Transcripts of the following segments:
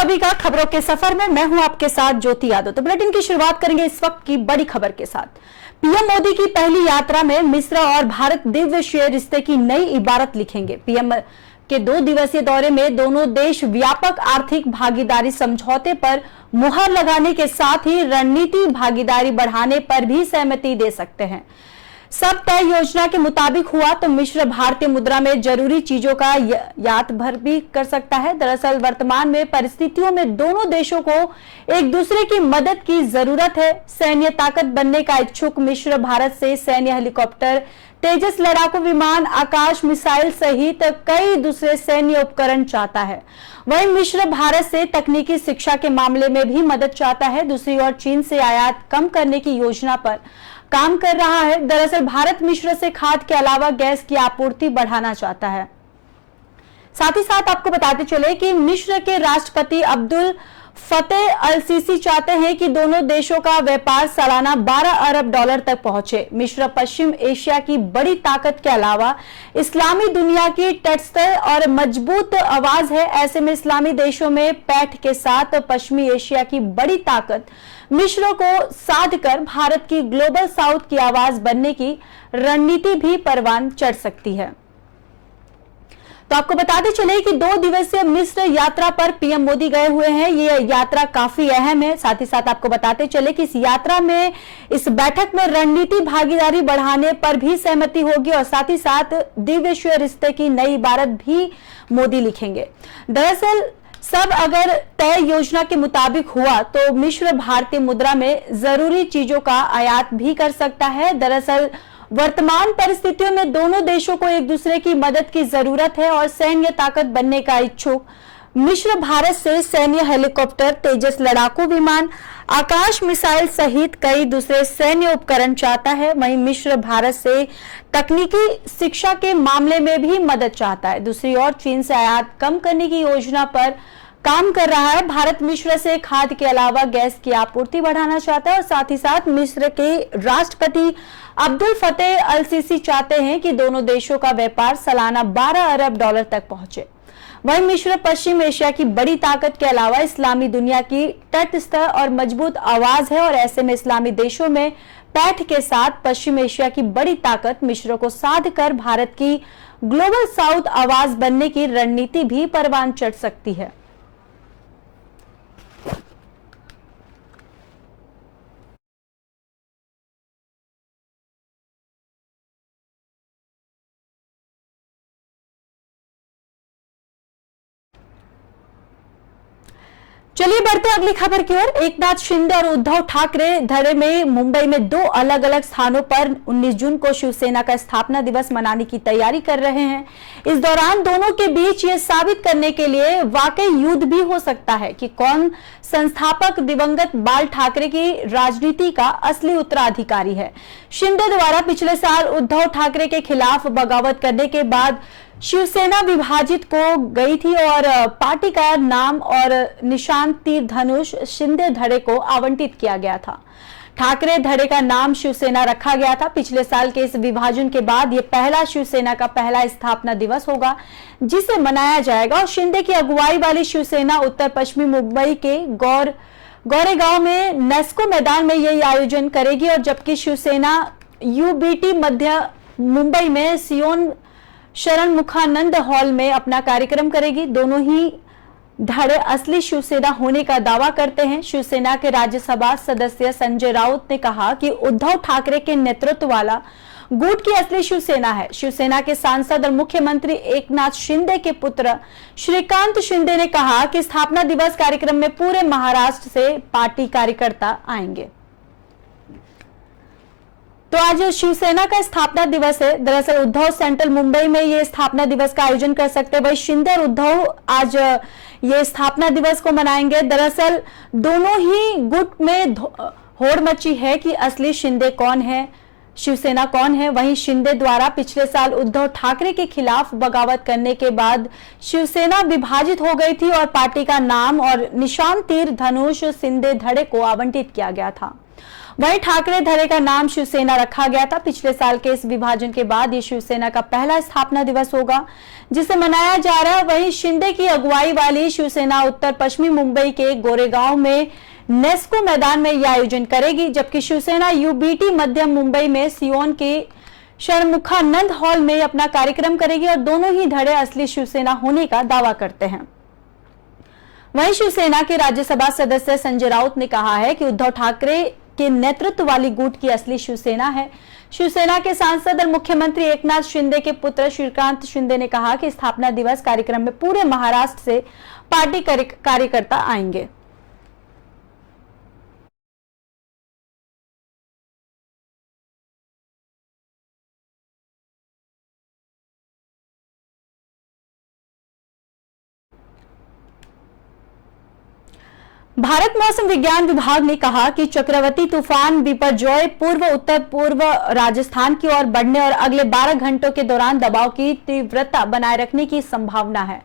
सभी का खबरों के सफर में मैं हूं आपके साथ ज्योति यादव। तो बुलेटिन की शुरुआत करेंगे इस वक्त की बड़ी खबर के साथ। पीएम मोदी की पहली यात्रा में मिस्र और भारत दिव्य रिश्ते की नई इबारत लिखेंगे। पीएम के 2 दिवसीय दौरे में दोनों देश व्यापक आर्थिक भागीदारी समझौते पर मुहर लगाने के साथ ही रणनीति भागीदारी बढ़ाने पर भी सहमति दे सकते हैं। सब तय योजना के मुताबिक हुआ तो मिस्र भारतीय मुद्रा में जरूरी चीजों का याद भर भी कर सकता है। दरअसल वर्तमान में परिस्थितियों में दोनों देशों को एक दूसरे की मदद की जरूरत है। सैन्य ताकत बनने का इच्छुक मिस्र भारत से सैन्य हेलीकॉप्टर, तेजस लड़ाकू विमान, आकाश मिसाइल सहित कई दूसरे सैन्य उपकरण चाहता है। वहीं मिस्र भारत से तकनीकी शिक्षा के मामले में भी मदद चाहता है। दूसरी ओर चीन से आयात कम करने की योजना पर काम कर रहा है। दरअसल भारत मिस्र से खाद के अलावा गैस की आपूर्ति बढ़ाना चाहता है। साथ ही साथ आपको बताते चले कि मिस्र के राष्ट्रपति अब्दुल फतेह अल सीसी चाहते हैं कि दोनों देशों का व्यापार सालाना 12 अरब डॉलर तक पहुंचे। मिस्र पश्चिम एशिया की बड़ी ताकत के अलावा इस्लामी दुनिया की तटस्थ और मजबूत आवाज है। ऐसे में इस्लामी देशों में पैठ के साथ पश्चिमी एशिया की बड़ी ताकत मिस्र को साध कर भारत की ग्लोबल साउथ की आवाज बनने की रणनीति भी परवान चढ़ सकती है। तो आपको बताते चले कि 2 दिवसीय मिस्र यात्रा पर पीएम मोदी गए हुए हैं। ये यात्रा काफी अहम है। साथ ही साथ आपको बताते चले कि इस यात्रा में, इस बैठक में रणनीति भागीदारी बढ़ाने पर भी सहमति होगी और साथ ही साथ दिव्य रिश्ते की नई इबारत भी मोदी लिखेंगे। दरअसल सब अगर तय योजना के मुताबिक हुआ तो मिस्र भारतीय मुद्रा में जरूरी चीजों का आयात भी कर सकता है। दरअसल वर्तमान परिस्थितियों में दोनों देशों को एक दूसरे की मदद की जरूरत है और सैन्य ताकत बनने का इच्छुक मिस्र भारत से सैन्य हेलीकॉप्टर, तेजस लड़ाकू विमान, आकाश मिसाइल सहित कई दूसरे सैन्य उपकरण चाहता है। वहीं मिस्र भारत से तकनीकी शिक्षा के मामले में भी मदद चाहता है। दूसरी ओर चीन से आयात कम करने की योजना पर काम कर रहा है। भारत मिस्र से खाद के अलावा गैस की आपूर्ति बढ़ाना चाहता है और साथ ही साथ मिस्र के राष्ट्रपति अब्दुल फतेह अल सीसी चाहते हैं कि दोनों देशों का व्यापार सालाना 12 अरब डॉलर तक पहुंचे। वहीं मिस्र पश्चिम एशिया की बड़ी ताकत के अलावा इस्लामी दुनिया की तटस्थ और मजबूत आवाज है और ऐसे में इस्लामी देशों में पैठ के साथ पश्चिम एशिया की बड़ी ताकत मिस्र को साध कर भारत की ग्लोबल साउथ आवाज बनने की रणनीति भी परवान चढ़ सकती है। चलिए बढ़ते हैं अगली खबर की ओर। एकनाथ शिंदे और उद्धव ठाकरे धड़े में मुंबई में 2 अलग अलग स्थानों पर 19 जून को शिवसेना का स्थापना दिवस मनाने की तैयारी कर रहे हैं। इस दौरान दोनों के बीच ये साबित करने के लिए वाकई युद्ध भी हो सकता है कि कौन संस्थापक दिवंगत बाल ठाकरे की राजनीति का असली उत्तराधिकारी है। शिंदे द्वारा पिछले साल उद्धव ठाकरे के खिलाफ बगावत करने के बाद शिवसेना विभाजित को गई थी और पार्टी का नाम और निशान तीर धनुष शिंदे धड़े को आवंटित किया गया था। ठाकरे धड़े का नाम शिवसेना रखा गया था। पिछले साल के इस विभाजन के बाद ये पहला शिवसेना का पहला स्थापना दिवस होगा जिसे मनाया जाएगा और शिंदे की अगुवाई वाली शिवसेना उत्तर पश्चिमी मुंबई के गोरेगांव में नेस्को मैदान में यही आयोजन करेगी और जबकि शिवसेना यूबीटी मध्य मुंबई में सियोन शरण मुखानंद हॉल में अपना कार्यक्रम करेगी। दोनों ही धड़े असली शिवसेना होने का दावा करते हैं। शिवसेना के राज्यसभा सदस्य संजय राउत ने कहा कि उद्धव ठाकरे के नेतृत्व वाला गुट की असली शिवसेना है। शिवसेना के सांसद और मुख्यमंत्री एकनाथ शिंदे के पुत्र श्रीकांत शिंदे ने कहा कि स्थापना दिवस कार्यक्रम में पूरे महाराष्ट्र से पार्टी कार्यकर्ता आएंगे। तो आज शिवसेना का स्थापना दिवस है। दरअसल उद्धव सेंट्रल मुंबई में ये स्थापना दिवस का आयोजन कर सकते हैं। वही शिंदे और उद्धव आज ये स्थापना दिवस को मनाएंगे। दरअसल दोनों ही गुट में होड़ मची है कि असली शिंदे कौन है, शिवसेना कौन है। वहीं शिंदे द्वारा पिछले साल उद्धव ठाकरे के खिलाफ बगावत करने के बाद शिवसेना विभाजित हो गई थी और पार्टी का नाम और निशान तीर धनुष शिंदे धड़े को आवंटित किया गया था। वहीं ठाकरे धड़े का नाम शिवसेना रखा गया था। पिछले साल के इस विभाजन के बाद ये शिवसेना का पहला स्थापना दिवस होगा जिसे मनाया जा रहा है। वहीं शिंदे की अगुवाई वाली शिवसेना उत्तर पश्चिमी मुंबई के गोरेगांव में नेस्को मैदान में यह आयोजन करेगी, जबकि शिवसेना यूबीटी मध्य मुंबई में सियोन के षणमुखानंद हॉल में अपना कार्यक्रम करेगी और दोनों ही धड़े असली शिवसेना होने का दावा करते हैं। वहीं शिवसेना के राज्यसभा सदस्य संजय राउत ने कहा है कि उद्धव ठाकरे के नेतृत्व वाली गुट की असली शिवसेना है। शिवसेना के सांसद और मुख्यमंत्री एकनाथ शिंदे के पुत्र श्रीकांत शिंदे ने कहा कि स्थापना दिवस कार्यक्रम में पूरे महाराष्ट्र से पार्टी कार्यकर्ता आएंगे। भारत मौसम विज्ञान विभाग ने कहा कि चक्रवाती तूफान बिपरजॉय पूर्व उत्तर पूर्व राजस्थान की ओर बढ़ने और अगले 12 घंटों के दौरान दबाव की तीव्रता बनाए रखने की संभावना है।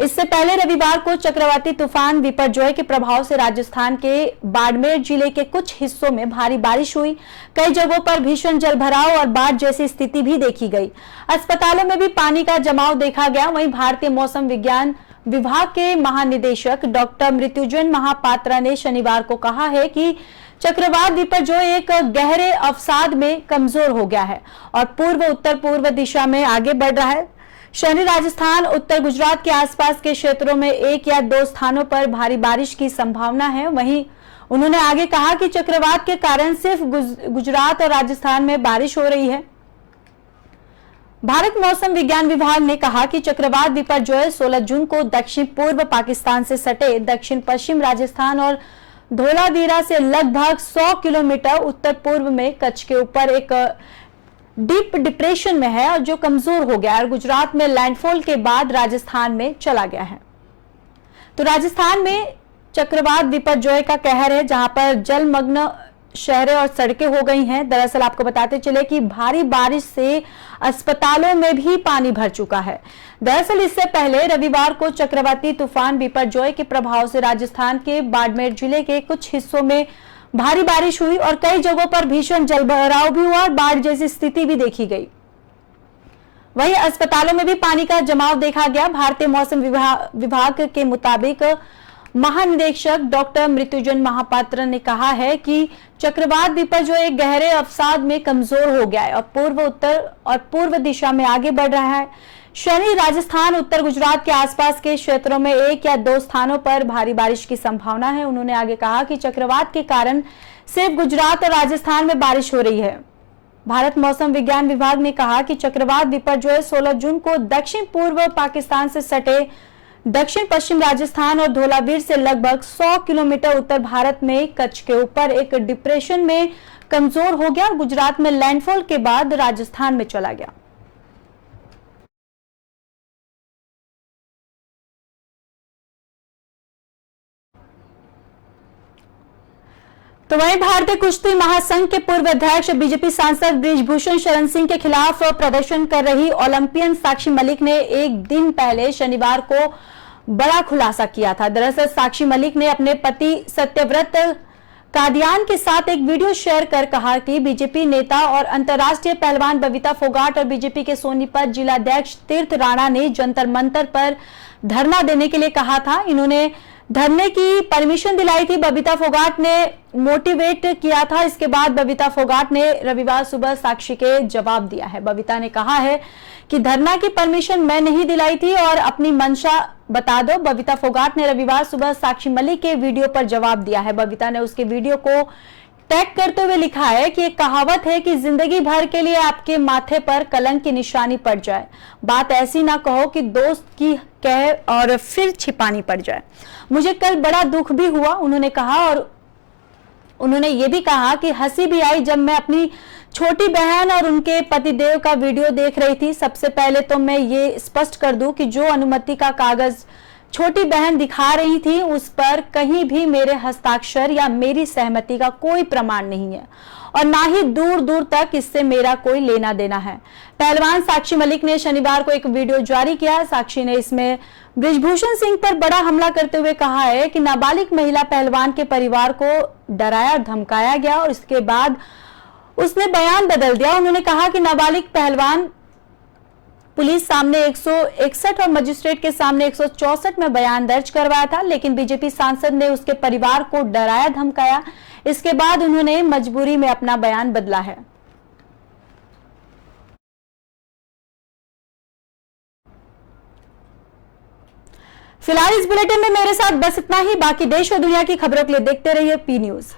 इससे पहले रविवार को चक्रवाती तूफान बिपरजॉय के प्रभाव से राजस्थान के बाड़मेर जिले के कुछ हिस्सों में भारी बारिश हुई। कई जगहों पर भीषण जलभराव और बाढ़ जैसी स्थिति भी देखी गई। अस्पतालों में भी पानी का जमाव देखा गया। वहीं भारतीय मौसम विज्ञान विभाग के महानिदेशक डॉक्टर मृत्युंजय महापात्रा ने शनिवार को कहा है कि चक्रवात बिपरजॉय एक गहरे अवसाद में कमजोर हो गया है और पूर्व उत्तर पूर्व दिशा में आगे बढ़ रहा है। शहरी राजस्थान, उत्तर गुजरात के आसपास के क्षेत्रों में 1 या 2 स्थानों पर भारी बारिश की संभावना है। वहीं उन्होंने आगे कहा कि चक्रवात के कारण सिर्फ गुजरात और राजस्थान में बारिश हो रही है। भारत मौसम विज्ञान विभाग ने कहा कि चक्रवात बिपरजॉय 16 जून को दक्षिण पूर्व पाकिस्तान से सटे दक्षिण पश्चिम राजस्थान और धोलावीरा से लगभग 100 किलोमीटर उत्तर पूर्व में कच्छ के ऊपर एक डीप डिप्रेशन में है और जो कमजोर हो गया और गुजरात में लैंडफॉल के बाद राजस्थान में चला गया है। तो राजस्थान में चक्रवात बिपरजॉय का कहर है, जहां पर जलमग्न शहरें और सड़कें हो गई हैं। दरअसल आपको बताते चले कि भारी बारिश से अस्पतालों में भी पानी भर चुका है। दरअसल इससे पहले रविवार को चक्रवाती तूफान बिपरजॉय के प्रभाव से राजस्थान के बाड़मेर जिले के कुछ हिस्सों में भारी बारिश हुई और कई जगहों पर भीषण जलभराव भी हुआ और बाढ़ जैसी स्थिति भी देखी गई। वहीं अस्पतालों में भी पानी का जमाव देखा गया। भारतीय मौसम विभाग के मुताबिक महानिदेशक डॉक्टर मृत्युंजय महापात्र ने कहा है कि चक्रवात बिपरजॉय एक गहरे अवसाद में कमजोर हो गया है और पूर्व उत्तर और पूर्व दिशा में आगे बढ़ रहा है। शहरी राजस्थान, उत्तर गुजरात के आसपास के क्षेत्रों में 1 या 2 स्थानों पर भारी बारिश की संभावना है। उन्होंने आगे कहा कि चक्रवात के कारण सिर्फ गुजरात और राजस्थान में बारिश हो रही है। भारत मौसम विज्ञान विभाग ने कहा कि चक्रवात बिपरजॉय 16 जून को दक्षिण पूर्व पाकिस्तान से सटे दक्षिण पश्चिम राजस्थान और धोलावीर से लगभग 100 किलोमीटर उत्तर भारत में कच्छ के ऊपर एक डिप्रेशन में कमजोर हो गया और गुजरात में लैंडफॉल के बाद राजस्थान में चला गया। तो वहीं भारतीय कुश्ती महासंघ के पूर्व अध्यक्ष बीजेपी सांसद बृजभूषण शरण सिंह के खिलाफ प्रदर्शन कर रही ओलंपियन साक्षी मलिक ने एक दिन पहले शनिवार को बड़ा खुलासा किया था। दरअसल साक्षी मलिक ने अपने पति सत्यव्रत कादियान के साथ एक वीडियो शेयर कर कहा कि बीजेपी नेता और अंतर्राष्ट्रीय पहलवान बबीता फोगाट और बीजेपी के सोनीपत जिलाध्यक्ष तीर्थ राणा ने जंतर मंतर पर धरना देने के लिए कहा था। इन्होंने धरने की परमिशन दिलाई थी। बबीता फोगाट ने मोटिवेट किया था। इसके बाद बबीता फोगाट ने रविवार सुबह साक्षी के जवाब दिया है। बबीता ने कहा है कि धरना की परमिशन मैं नहीं दिलाई थी और अपनी मंशा बता दो। बबीता फोगाट ने रविवार सुबह साक्षी मलिक के वीडियो पर जवाब दिया है। बबीता ने उसके वीडियो को टैग करते हुए लिखा है कि एक कहावत है कि जिंदगी भर के लिए आपके माथे पर कलंक की निशानी पड़ जाए, बात ऐसी ना कहो कि दोस्त की कहे और फिर छिपानी पड़ जाए। मुझे कल बड़ा दुख भी हुआ, उन्होंने कहा। और उन्होंने ये भी कहा कि हंसी भी आई जब मैं अपनी छोटी बहन और उनके पतिदेव का वीडियो देख रही थी। सबसे पहले तो मैं ये स्पष्ट कर दूं कि जो अनुमति का कागज छोटी बहन दिखा रही थी, उस पर कहीं भी मेरे हस्ताक्षर या मेरी सहमति का कोई प्रमाण नहीं है और ना ही दूर दूर तक इससे मेरा कोई लेना देना है। पहलवान साक्षी मलिक ने शनिवार को एक वीडियो जारी किया। साक्षी ने इसमें बृजभूषण सिंह पर बड़ा हमला करते हुए कहा है कि नाबालिग महिला पहलवान के परिवार को डराया धमकाया गया और इसके बाद उसने बयान बदल दिया। उन्होंने कहा कि नाबालिग पहलवान पुलिस सामने 161 और मजिस्ट्रेट के सामने 164 में बयान दर्ज करवाया था, लेकिन बीजेपी सांसद ने उसके परिवार को डराया धमकाया। इसके बाद उन्होंने मजबूरी में अपना बयान बदला है। फिलहाल इस बुलेटिन में मेरे साथ बस इतना ही। बाकी देश और दुनिया की खबरों के लिए देखते रहिए पी न्यूज।